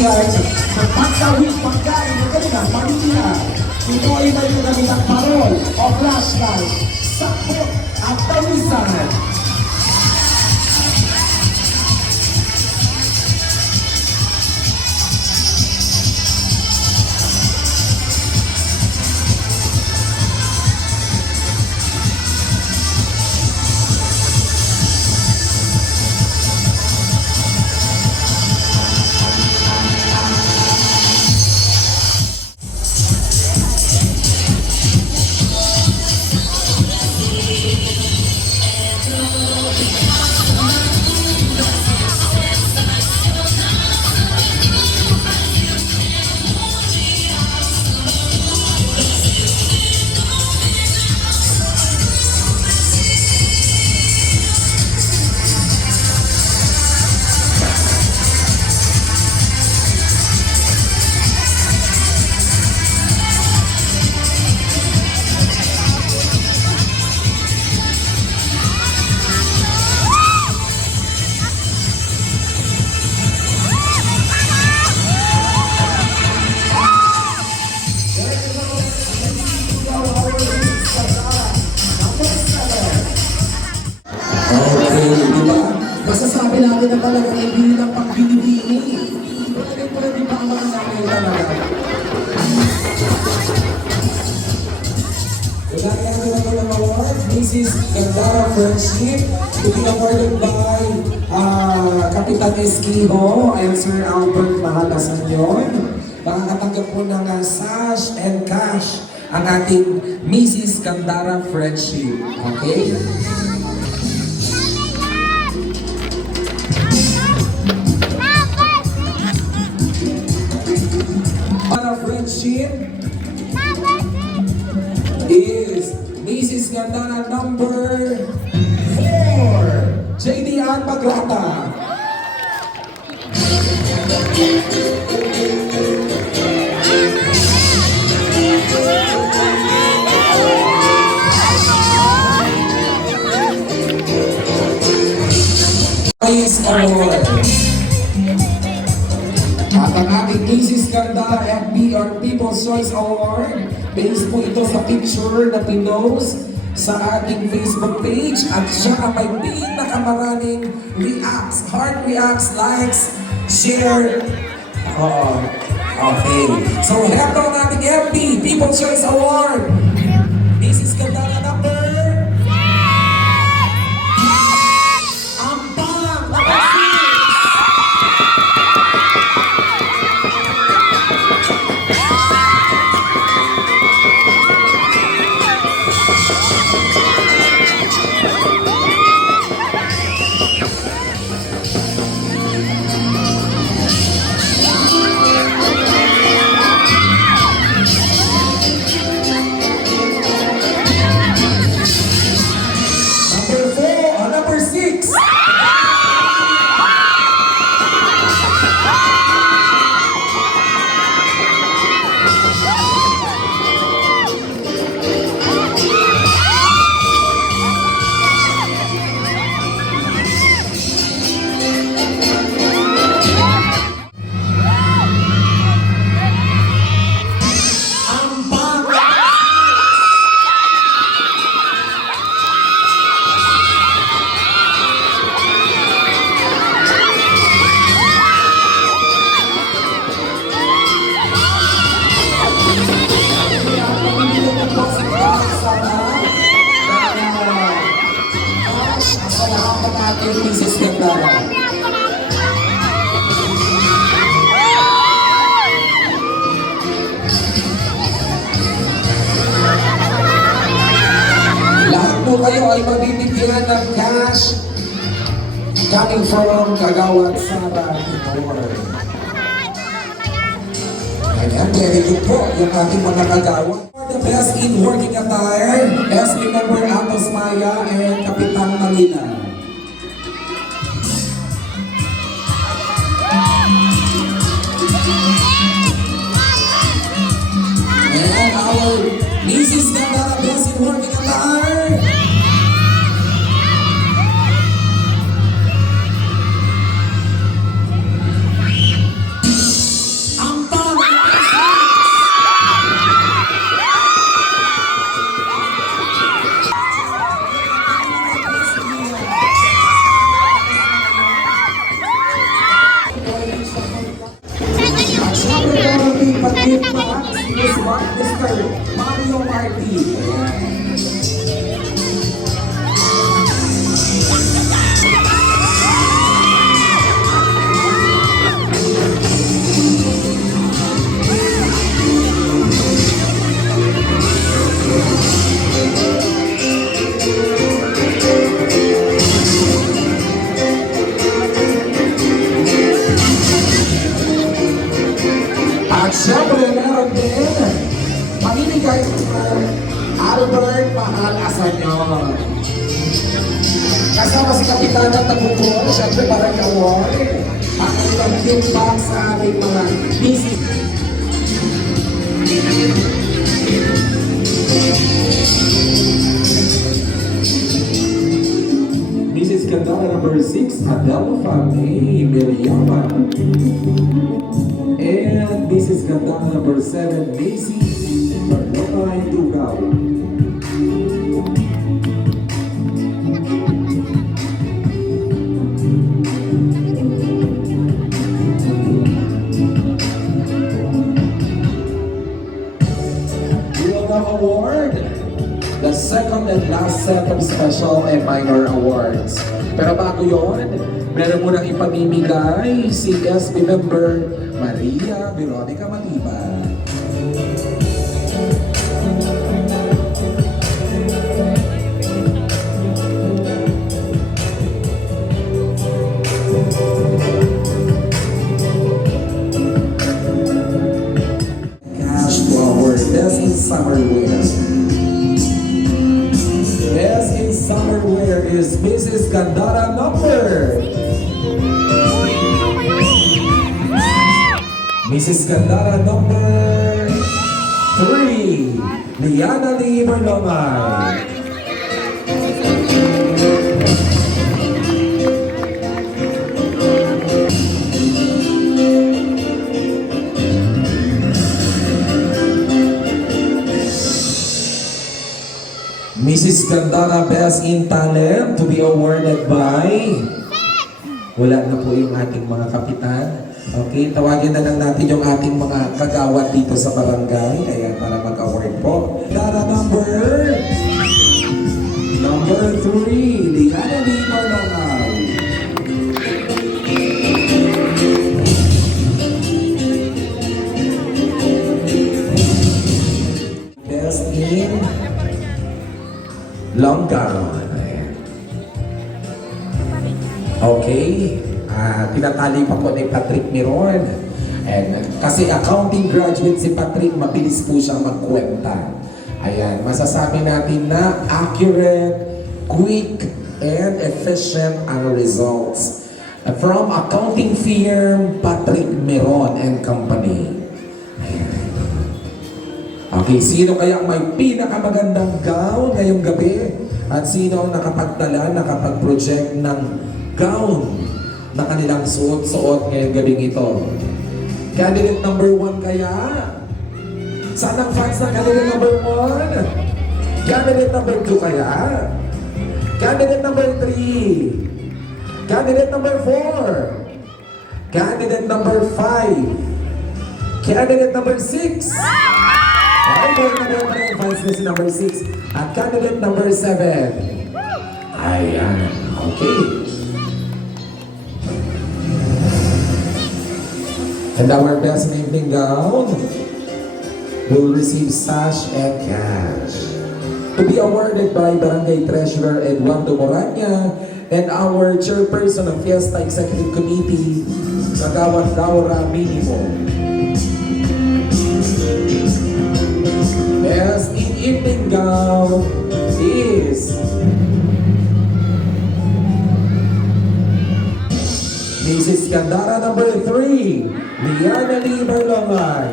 yan sa pagkawin pagkain ng kanilang pamilya. Ito ay may kanilang parol o flashlight, sakot at tawisan. Masasabi natin na talagang hindi lang pang binibini. Pwede pa ang mga namin talaga. Wala yan naman ng award, Mrs. Gandara Friendship, to be awarded by Kapitan Esquijo and Sir Albert Mahalasan yun. Makakatanggap po ng sash and cash ang ating Mrs. Gandara Friendship. Okay? Friendship is Mrs. Gandara number 4, JD Ann Magrata. Praise Award. At ang ating Mrs. Gandara FB or People's Choice Award, based po ito sa picture na pinost sa ating Facebook page at siya ang may pinakamaraming reacts, heart reacts, likes, share. Okay. So, heto ang ating FB People's Choice Award. Mrs. Gandara number Mrs. Gandara. Lahat po kayo ay mabibigyan ng cash coming from Kagawad Sara Titor. Ayan, very good po yung ating mga kagawad. The best in working attire, SB member Atos Maya and Kapitan Manila. And our Mrs. Gandara best in working attire. party. At syempre, meron din mamimigay Albert Mahal Asanyon. Kasama si Kapitan ng Tagukol, syempre parang award. Ang kanilang give back sa ating mga busy. Mrs. Candara number 6, Adelpha May Miriama. And Mrs. Candara number 7, Macy Barlomay Dugaw. We will now award the second and last set of special and minor awards. Pero bago yon, meron munang ipamimigay si SB member Maria Veronica Matiba. Cash to award Best in Summer Wear. Best in Summer Wear is Mrs. Candara number. Mrs. Candara number 3, Liana Lee Barlomay. Mrs. Candara Best in Talent to be awarded by... Wala na po yung ating mga kapitan. Okay, tawagin na lang natin yung ating mga kagawad dito sa barangay. Kaya para mag-award po. Candara number 3, Liana Lee Barlomay. Best in Long gown. Okay. Pinatali pa po ni Patrick Miron. And, kasi accounting graduate si Patrick, mabilis po siyang magkwenta. Ayan, masasabi natin na accurate, quick, and efficient ang results. From accounting firm, Patrick Miron and Company. Okay, sino kaya may pinakamagandang gown ngayong gabi? At sino ang nakapagtala, nakapag-project ng gown na kanilang suot-suot ngayong gabing ito? Candidate number 1 kaya? Saan ang fans ng candidate number 1? Candidate number 2 kaya? Candidate number 3? Candidate number 4? Candidate number 5? Candidate number 6? Candidate number 3, fans na si number 6. At candidate number 7. Ayan. Okay. And our best in evening gown will receive sash and cash. To be awarded by Barangay Treasurer Eduardo Moranya and our chairperson of Fiesta Executive Committee, Kagawad Laura Minimo. Best in evening gown is Mrs. Candara number 3, Liana Lee Barlomay.